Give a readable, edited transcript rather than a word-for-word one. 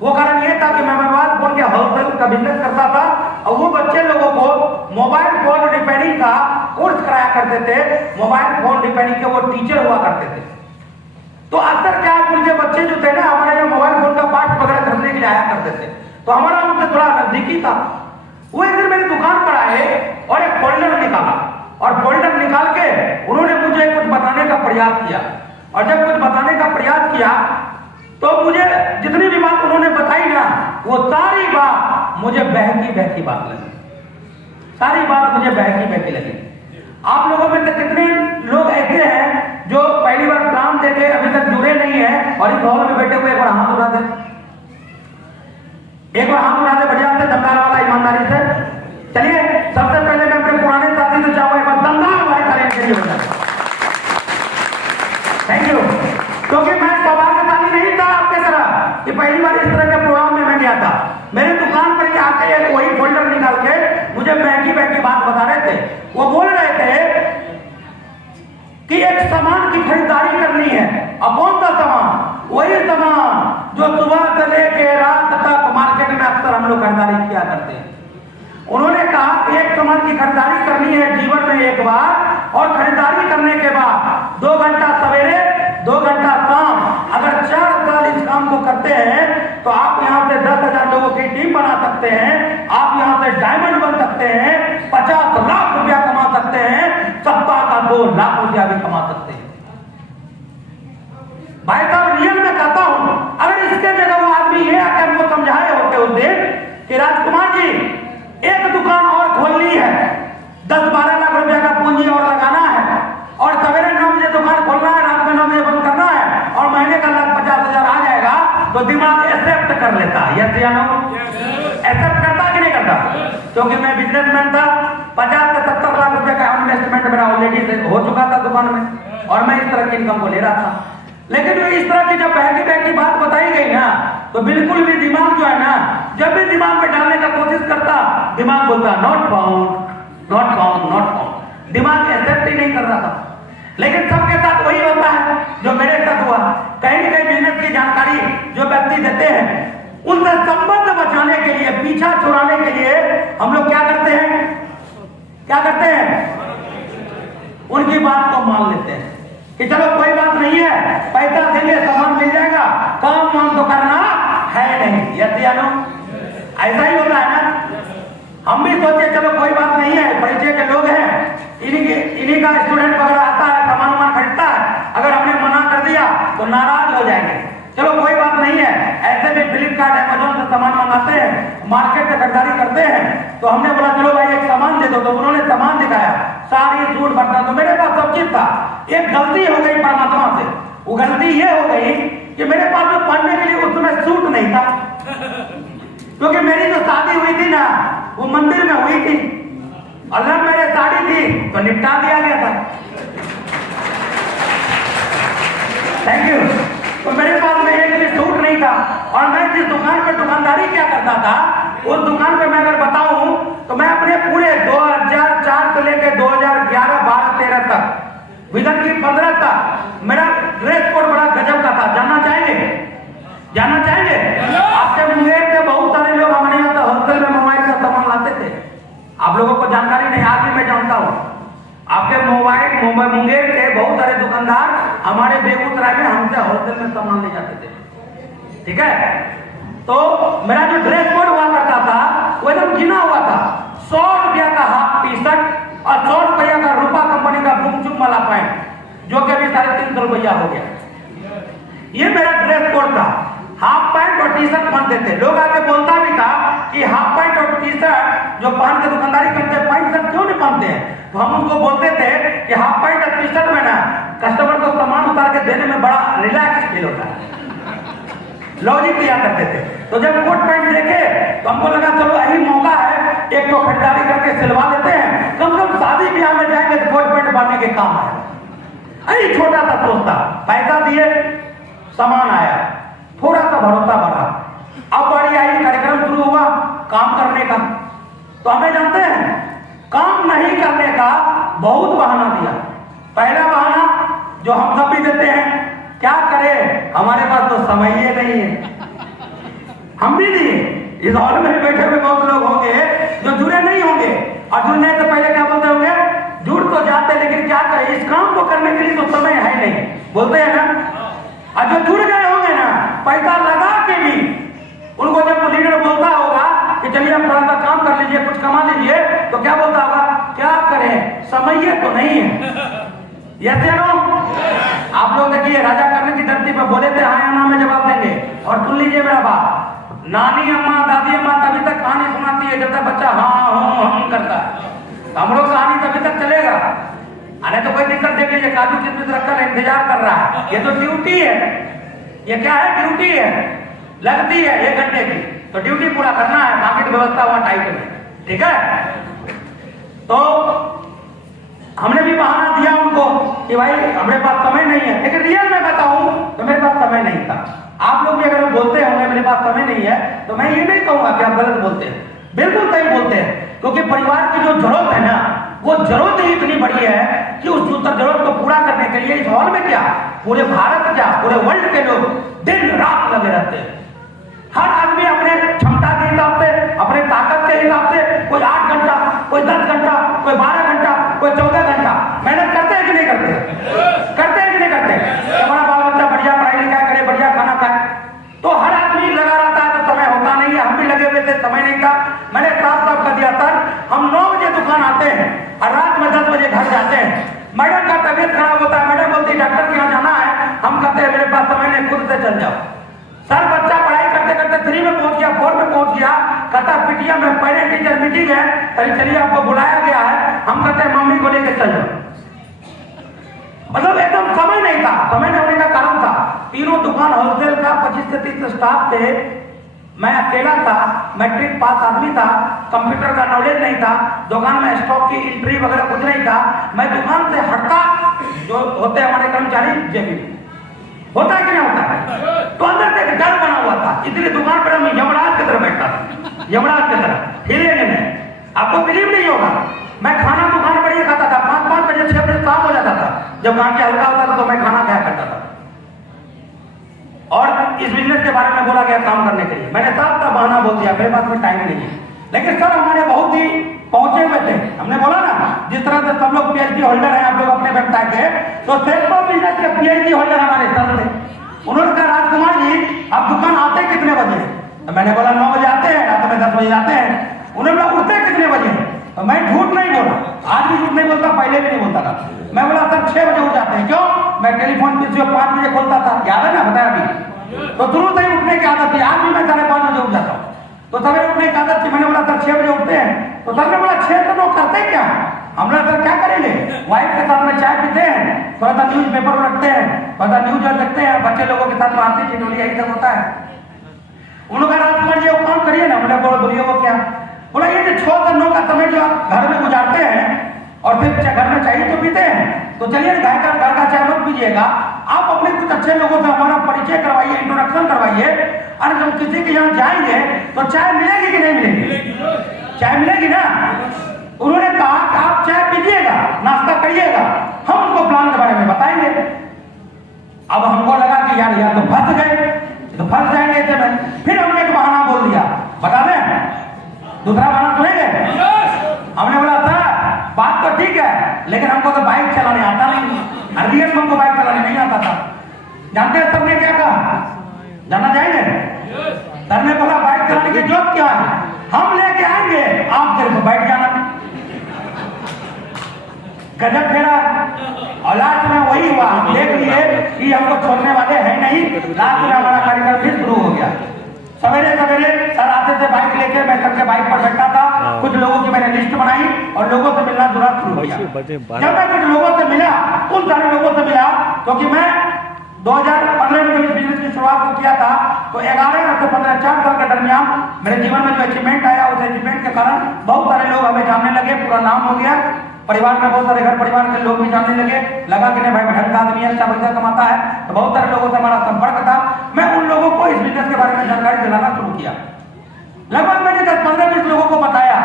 वो कारण ये था कि मैं मोबाइल फोन के होलसेल का बिजनेस करता था और वो बच्चे लोगों को मोबाइल फोन रिपेयरिंग का कोर्स कराया करते थे। मोबाइल फोन रिपेयरिंग के वो टीचर हुआ करते थे। तो अक्सर क्या है, उनके बच्चे जो थे ना हमारे यहाँ मोबाइल फोन का पार्ट वगैरह खरीदने के लिए आया करते थे, तो हमारा उनसे थोड़ा नजदीकी था। वो एक दिन मेरी दुकान पर आए और एक फोल्डर निकाला और फोल्डर निकाल के उन्होंने मुझे कुछ बताने का प्रयास किया। और जब कुछ बताने का प्रयास किया तो मुझे जितनी भी बात उन्होंने बताई ना, वो सारी बात मुझे बहकी बहकी बात लगी, सारी बात मुझे बहकी बहकी लगी। आप लोगों में से कितने लोग ऐसे हैं जो पहली बार काम देखे अभी तक जुड़े नहीं है और इस हॉल में बैठे हुए? एक बार हाथ उठा दे, एक बार हाथ उठा दे बढ़िया से, दमदार वाला, ईमानदारी से। चलिए सबसे पहले मैं अपने पुराने साथी से चाहूंगा एक बार दमदार वाले ताली के लिए बजा। Thank you. क्योंकि मैं सौभाग्यशाली नहीं था आपके तरह कि पहली बार इस तरह के प्रोग्राम में मैं गया था। मेरे दुकान पर आके एक वही फोल्डर निकाल के मुझे महंगी महंगी बात बता रहे थे। वो बोल रहे थे कि एक सामान की खरीदारी करनी है। अब कौन सा सामान? वही सामान जो सुबह से लेके रात तक मार्केट में अक्सर हम लोग खरीदारी किया करते हैं। उन्होंने कहा कि एक सामान की खरीदारी करनी है जीवन में एक बार, और खरीदारी करने के बाद 2 घंटा सवेरे 2 घंटा शाम, अगर 4 साल इस काम को करते हैं तो आप यहाँ से 10,000 लोगों की टीम बना सकते हैं। आप यहाँ से डायमंड बन सकते हैं, 50 लाख रुपया कमा सकते हैं, सप्ताह का 2 लाख रुपया भी कमा सकते हैं। भाई साहब रियल में कहता हूं, अगर इसके जगह वो आदमी ये आकर हमको समझाए होते उस दिन कि राजकुमार जी एक दुकान और खोलनी है, 10-12 लाख रुपया का पूंजी और लगाना है, और सवेरे 9 बजे दुकान खोलना है, रात में 9 बजे बंद करना है, और महीने का 1,50,000 आ जाएगा, तो दिमाग एक्सेप्ट कर लेता। यस या नो? एक्सेप्ट करता कि नहीं करता? क्योंकि मैं बिजनेसमैन था, 50 से 70 लाख रुपए का इन्वेस्टमेंट मेरा ऑलरेडी हो चुका था दुकान में, और मैं इस तरह की इनकम को ले रहा था। लेकिन इस तरह की जब बहकी बहकी बात बताई गई ना, तो बिल्कुल भी दिमाग जो है ना, जब भी दिमाग में डालने का कोशिश करता, दिमाग बोलता not found, not found, not found. दिमाग एक्सेप्ट ही नहीं कर रहा था। लेकिन सबके साथ वही होता है जो मेरे साथ हुआ। कहीं न कहीं बिजनेस की जानकारी जो व्यक्ति देते हैं, उनसे संबंध बचाने के लिए, पीछा छुड़ाने के लिए हम लोग क्या करते हैं? क्या करते हैं? उनकी बात को मान लेते हैं कि चलो कोई बात नहीं है, पैसा देंगे, सामान मिल जाएगा, काम वाम तो करना है नहीं। यस या नो? ऐसा ही होता है ना। हम भी सोचे चलो कोई बात नहीं है, परिचय के लोग हैं, इन्हीं का स्टूडेंट वगैरह आता है, सामान वामान खरीदता है, अगर हमने मना कर दिया तो नाराज हो जाएंगे, चलो कोई बात नहीं है। ऐसे भी फ्लिपकार्ट, अमेजोन से सामान मंगाते हैं, मार्केट से खरीदारी करते हैं, तो हमने बोला चलो भाई एक सामान दे दो, तो उन्होंने सामान दिखाया, साड़ी सूट बर्तन, तो मेरे पास सब चीज था। एक गलती हो गई परमात्मा से। वो गलती ये हो गई कि मेरे पास में पहनने के लिए उस समय सूट नहीं था, क्योंकि मेरी जो शादी हुई थी ना वो मंदिर में हुई थी, और जब मेरे साड़ी थी तो निपटा दिया गया था। Thank you. तो मेरे पास में एक भी सूट नहीं था, और मैं जिस दुकान पे दुकानदारी क्या करता था, उस दुकान पे मैं अगर बताऊं तो मैं अपने पूरे 2004 से लेकर 2011, 12, 13 तक, विदन की 15 तक मेरा ड्रेस कोड बड़ा गजब का था। जानना चाहेंगे? जानना चाहेंगे? आपके मुंगेर के बहुत सारे लोग हमारे यहाँ से होलसेल में मोबाइल का सामान लाते थे। आप लोगों को जानकारी नहीं, आज भी मैं जानता हूँ। आपके मोबाइल मुंगेर के बहुत सारे दुकानदार हमारे बेगूसराय में हमसे होलसेल में सामान ले जाते थे। ठीक है? तो मेरा जो ड्रेस कोड हुआ करता था वो एकदम गिना हुआ था। 100 रुपया का हाफ टी शर्ट और 100 रुपया का रूपा कंपनी का बुम चुम वाला पैंट, जो कि अभी 350 रुपया हो गया। ये मेरा ड्रेस कोड था। हाफ पैंट और टी शर्ट पहनते थे। लोग आके बोलता भी था कि हाफ पैंट और टी शर्ट जो पहन के दुकानदारी करते हैं, पैंट शर्ट क्यों नहीं पहनते हैं? तो हम उनको बोलते थे कि हाफ पैंट और टी शर्ट में ना कस्टमर को सामान उतार के देने में बड़ा रिलैक्स फील होता है। लॉजिक दिया करते थे। तो जब कोट पैंट देखे तो हमको लगा चलो यही मौका है, एक तो खरीदारी करके सिलवा लेते हैं, कम से कम शादी ब्याह में जाएंगे तो कोट पैंट बांधने के काम है। यही छोटा सा सोचता, पैसा दिए, सामान आया, थोड़ा सा भरोसा बढ़ा। अब बारी आई, कार्यक्रम शुरू हुआ काम करने का। तो हमें जानते हैं काम नहीं करने का बहुत बहाना दिया। पहला बहाना जो हम सब भी देते हैं, क्या करें, हमारे पास तो समय ही नहीं है। हम भी दिए। इस हॉल में बैठे हुए बहुत लोग होंगे जो जुड़े नहीं होंगे, और जुड़ने से पहले क्या बोलते होंगे, जुड़ तो जाते लेकिन क्या करें, इस काम को करने के लिए तो समय है नहीं, बोलते हैं ना। और जो जुड़ गए होंगे ना, पैसा लगा के भी उनको जब लीडर बोलता होगा कि चलिए आप थोड़ा सा काम कर लीजिए, कुछ कमा लीजिए, तो क्या बोलता होगा, क्या करें, समय तो नहीं है। यस नो, आप लोग देखिए राजा करने की धरती पर बोले थे हाँ या ना में जवाब देंगे। और सुन लीजिए मेरा बात, नानी अम्मा दादी अम्मा तभी तक कहानी सुनाती है जब तक बच्चा हाँ हम करता है। हम लोग कहानी तभी तक चलेगा। अरे तो कोई दिक्कत देख लीजिए, काजू किशमिश रखकर इंतजार कर रहा है, ये तो ड्यूटी है। ये क्या है, ड्यूटी है, लगती है 1 घंटे की, तो ड्यूटी पूरा करना है, बाकी तो व्यवस्था हुआ टाइट में, ठीक है। तो हमने भी बहाना दिया उनको कि भाई हमारे पास समय नहीं है, लेकिन रियल में बताऊं तो मेरे पास समय नहीं था। आप लोग भी अगर बोलते होंगे मेरे पास समय नहीं है, तो मैं ये नहीं कहूंगा कि आप गलत बोलते हैं, बिल्कुल सही बोलते हैं। क्योंकि परिवार की जो जरूरत है ना, वो जरूरत ही इतनी बड़ी है कि उस जरूरत को पूरा करने के लिए इस हॉल में क्या, पूरे भारत क्या, पूरे वर्ल्ड के लोग दिन रात लगे रहते हैं। हर आदमी अपने क्षमता के हिसाब से, अपने ताकत के हिसाब से, कोई 8 घंटा, कोई 10 घंटा, कोई 12 घंटा, कोई 14 घंटा मेहनत करते हैं कि नहीं करते, करते हैं कि नहीं करते। हमारा बाल बच्चा बढ़िया पढ़ाई लिखाई करे, बढ़िया खाना खाए, तो हर आदमी लगा रहता है, तो समय होता नहीं है। हम भी लगे हुए थे, समय नहीं था। मैंने साफ साफ कर दिया, सर हम 9 बजे दुकान आते हैं और रात में 10 बजे घर जाते हैं। मैडम का तबीयत खराब होता है, मैडम बोलती डॉक्टर के यहाँ जाना है, हम कहते हैं मेरे पास समय नहीं, खुद से चल जाओ। सर बच्चा पढ़ाई करते करते 3 में पहुंच गया, 4 में पहुंच गया, कहता पीटीएम में पेरेंट टीचर मीटिंग है, अरे चलिए आपको बुलाया गया है, हम कहते हैं मम्मी को लेकर चल जाओ। मतलब एकदम समय नहीं था। समय नहीं होने का कारण था, तीनों दुकान होलसेल का 25 से 30 स्टाफ थे, मैं अकेला था, मैट्रिक पास आदमी था, कंप्यूटर का नॉलेज नहीं था, दुकान में स्टॉक की एंट्री वगैरह कुछ नहीं था। मैं दुकान से हटता, जो होते हमारे कर्मचारी जेबी होता है कि नहीं होता है, तो अंदर से डर बना हुआ था, इसलिए दुकान पर मैं यमराज की तरह बैठा था, यमराज की तरह, हिलेंगे नहीं। आपको बिलीव नहीं होगा, मैं खाना दुकान पर ही खाता था, 5-5 बजे 6 बजे शाम हो जाता था, जब वहां के हल्का होता था तो मैं खाना खाया करता था। और इस बिजनेस के बारे में बोला गया काम करने के लिए, मैंने साफ साफ बहाना बोल दिया, मेरे पास में टाइम नहीं है। लेकिन सर हमारे बहुत ही पहुंचे हुए थे, हमने बोला ना जिस तरह से सब लोग पीएचडी होल्डर हैं, आप लोग अपने व्यवसाय के, तो सेल्फ बिजनेस के पीएचडी होल्डर हमारे सर थे। उन्होंने कहा राजकुमार जी आप दुकान आते कितने बजे, तो मैंने बोला 9 बजे आते हैं, रात में 10 बजे आते हैं। उन्होंने बोला उठते कितने बजे, तो मैं झूठ नहीं बोला, आज भी झूठ नहीं बोलता, पहले भी नहीं बोलता था। मैं बोला सर 6 बजे उठ जाते हैं। क्यों, मैं टेलीफोन पीसीओ 5 बजे खोलता था, याद है ना, बताया अभी, तो शुरू से ही उठने की आदत थी, आज भी मैं 5:30 बजे उठ जाता हूँ, तो सवेरे उठने की आदत थी। मैंने बोला सर 6 बजे उठते हैं, तो सर ने बोला 6 तो लोग करते क्या, हम लोग सर क्या करेंगे, वाइफ के साथ में चाय पीते हैं, थोड़ा सा न्यूज पेपर रखते हैं, थोड़ा सा न्यूज देखते हैं, बच्चे लोगों के साथ मारती चिटोली, यही सब होता है। उन्होंने कहा राजकुमार जी वो काम करिए ना, मैंने बोला बोलिए वो क्या, बोला ये जो 6 से 9 का समय जो आप घर में गुजारते हैं और फिर घर में चाय तो पीते हैं, तो चलिए घर का चाय मत पीजिएगा, आप अपने कुछ अच्छे लोगों से हमारा परिचय करवाइए, इंट्रोडक्शन करवाइए, और जब किसी के यहाँ जाएंगे तो चाय मिलेगी कि नहीं मिलेगी, चाय मिलेगी ना। उन्होंने कहा कि आप चाय पीजिएगा, नाश्ता करिएगा, हम उनको प्लान के बारे में बताएंगे। अब हमको लगा कि यार तो फंस गए, तो फंस जाएंगे ऐसे में, फिर हमने एक बहाना बोल दिया, बता दें दूसरा बहाना सुनेंगे। हमने बोला सर बात तो ठीक है, लेकिन हमको तो बाइक चलाने आता नहीं, रियल हमको बाइक चलाने नहीं आता था। जानते हैं सर ने क्या कहा, जानना चाहेंगे, सर ने बोला बाइक चलाने की जरूरत क्या है, हम लेके आएंगे, आप सिर्फ बैठ जाना। गजब फेरा, और लास्ट में वही हुआ, हम देख लिए कि हमको छोड़ने वाले हैं नहीं, लास्ट में हमारा कार्यक्रम फिर शुरू हो गया। सवेरे सवेरे सर आते थे बाइक लेके, मैं सबके बाइक पर बैठा था, कुछ लोगों की मैंने लिस्ट बनाई और लोगों से मिलना जुलना शुरू किया। जब मैं कुछ लोगों से मिला, उन सारे लोगों से मिला, क्योंकि मैं 2015 में जब इस बिजनेस की शुरुआत को किया था, तो 11 से 15 4 साल के दरमियान मेरे जीवन में जो अचीवमेंट आया, उस अचीवमेंट के कारण बहुत सारे लोग हमें जानने लगे, पूरा नाम हो गया, परिवार में बहुत सारे घर परिवार के लोग भी जानने लगे, लगा कि नहीं भाई ढंग का आदमी है, अच्छा पैसा कमाता है, तो बहुत सारे लोगों से हमारा संपर्क था। मैं उन लोगों को इस बिजनेस के बारे में जानकारी दिलाना शुरू किया। लगभग मैंने 10-15-20 लोगों को बताया